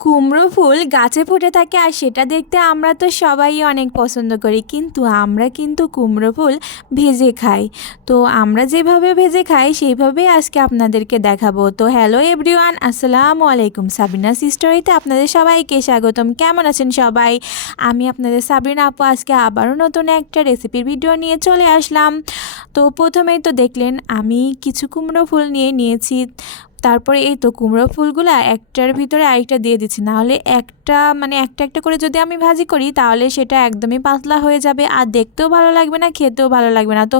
কুমড়ো ফুল গাছে ফুটে থাকে আর সেটা দেখতে আমরা তো সবাই অনেক পছন্দ করি। কিন্তু আমরা কিন্তু কুমড়ো ফুল ভেজে খাই। তো আমরা যেভাবে ভেজে খাই, সেইভাবেই আজকে আপনাদেরকে দেখাবো। তো হ্যালো এভরিওয়ান আসসালামু আলাইকুম। সাবিনা সিস্টোরিতে আপনাদের সবাইকে স্বাগতম। কেমন আছেন সবাই? আমি আপনাদের সাবিনা আপু। আজকে আবারও নতুন একটা রেসিপির ভিডিও নিয়ে চলে আসলাম। তো প্রথমেই তো দেখলেন, আমি কিছু কুমড়ো ফুল নিয়ে নিয়েছি। তারপরে এই তো কুমড়ো ফুলগুলা একটার ভিতরে আরেকটা দিয়ে দিচ্ছি। নাহলে একটা মানে একটা একটা করে যদি আমি ভাজি করি, তাহলে সেটা একদমই পাতলা হয়ে যাবে। আর দেখতেও ভালো লাগবে না, খেতেও ভালো লাগবে না। তো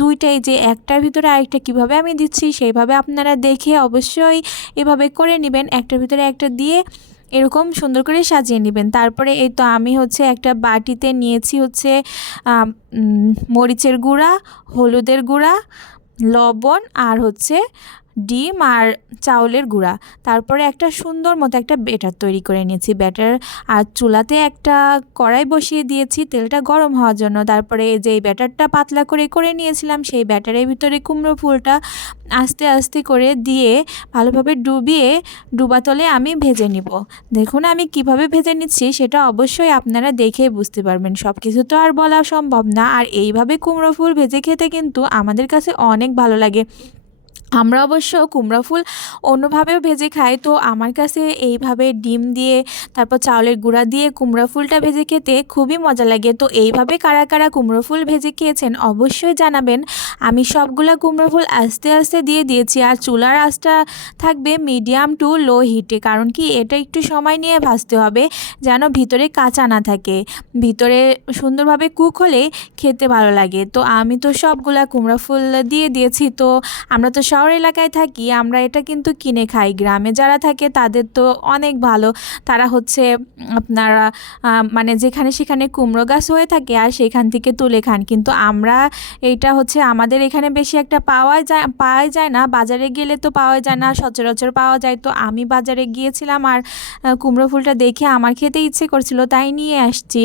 দুইটাই যে একটার ভিতরে আরেকটা কীভাবে আমি দিচ্ছি, সেইভাবে আপনারা দেখে অবশ্যই এভাবে করে নেবেন। একটার ভিতরে একটা দিয়ে এরকম সুন্দর করে সাজিয়ে নেবেন। তারপরে এই তো আমি হচ্ছে একটা বাটিতে নিয়েছি হচ্ছে মরিচের গুঁড়া, হলুদের গুঁড়া, লবণ আর হচ্ছে ডিম আর চাউলের গুঁড়া। তারপরে একটা সুন্দর মতো একটা ব্যাটার তৈরি করে নিয়েছি। ব্যাটার আর চুলাতে একটা কড়াই বসিয়ে দিয়েছি, তেলটা গরম হওয়ার জন্য। তারপরে যেই ব্যাটারটা পাতলা করে করে নিয়েছিলাম, সেই ব্যাটারের ভিতরে কুমড়ো ফুলটা আস্তে আস্তে করে দিয়ে ভালোভাবে ডুবিয়ে, ডুবাতলে আমি ভেজে নিব। দেখুন আমি কীভাবে ভেজে নিচ্ছি, সেটা অবশ্যই আপনারা দেখে বুঝতে পারবেন। সব কিছু তো আর বলা সম্ভব না। আর এইভাবে কুমড়ো ফুল ভেজে খেতে কিন্তু আমাদের কাছে অনেক ভালো লাগে। আমরা অবশ্য কুমড়া ফুল অন্যভাবেও ভেজে খাই, তো আমার কাছে এইভাবে ডিম দিয়ে, তারপর চাউলের গুঁড়া দিয়ে কুমড়া ফুলটা ভেজে খেতে খুবই মজা লাগে। তো এইভাবে কারা কারা কুমড়ো ফুল ভেজে খেয়েছেন অবশ্যই জানাবেন। আমি সবগুলা কুমড়ো ফুল আস্তে আস্তে দিয়ে দিয়েছি আর চুলার আঁচটা থাকবে মিডিয়াম টু লো হিটে, কারণ কি এটা একটু সময় নিয়ে ভাজতে হবে যেন ভিতরে কাঁচা না থাকে। ভিতরে সুন্দরভাবে কুক হলে খেতে ভালো লাগে। তো আমি তো সবগুলা কুমড়া ফুল দিয়ে দিয়েছি, তো আমরা তো শহর এলাকায় থাকি, আমরা এটা কিন্তু কিনে খাই। গ্রামে যারা থাকে তাদের তো অনেক ভালো। তারা হচ্ছে আপনারা মানে যেখানে সেখানে কুমড়ো গাছ হয়ে থাকে আর সেখান থেকে তুলে খান। কিন্তু আমরা এইটা হচ্ছে আমাদের এখানে বেশি একটা পাওয়া যায় পাওয়া যায় না। বাজারে গেলে তো পাওয়া যায় না, সচরাচর পাওয়া যায়। তো আমি বাজারে গিয়েছিলাম আর কুমড়ো ফুলটা দেখে আমার খেতে ইচ্ছে করছিল, তাই নিয়ে আসছি।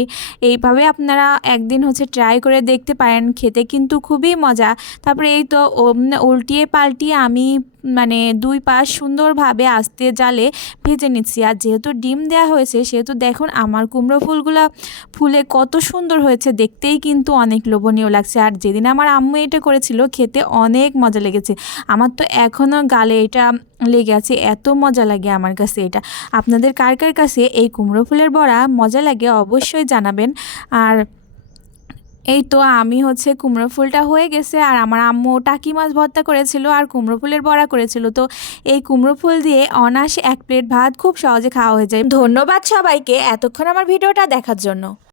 এইভাবে আপনারা একদিন হচ্ছে ট্রাই করে দেখতে পারেন, খেতে কিন্তু খুবই মজা। তারপরে এই তো উল্টিয়ে পাল্টিয়ে এটি আমি মানে দুই পাশ সুন্দরভাবে আস্তে জালে ভেজে নিচ্ছি। আর যেহেতু ডিম দেওয়া হয়েছে, সেহেতু দেখুন আমার কুমড়ো ফুলগুলো ফুলে কত সুন্দর হয়েছে, দেখতেই কিন্তু অনেক লোভনীয় লাগছে। আর যেদিন আমার আম্মু এটা করেছিল, খেতে অনেক মজা লেগেছে। আমার তো এখনও গালে এটা লেগে আছে, এত মজা লাগে আমার কাছে এটা। আপনাদের কার কার কাছে এই কুমড়ো ফুলের বড়া মজা লাগে অবশ্যই জানাবেন। আর এই তো আমি হচ্ছে কুমড়ো ফুলটা হয়ে গেছে আর আমার আম্মু টাকি মাছ ভর্তা করেছিল আর কুমড়ো ফুলের বড়া করেছিল। তো এই কুমড়ো ফুল দিয়ে অনাস এক প্লেট ভাত খুব সহজে খাওয়া হয়ে যায়। ধন্যবাদ সবাইকে এতক্ষণ আমার ভিডিওটা দেখার জন্য।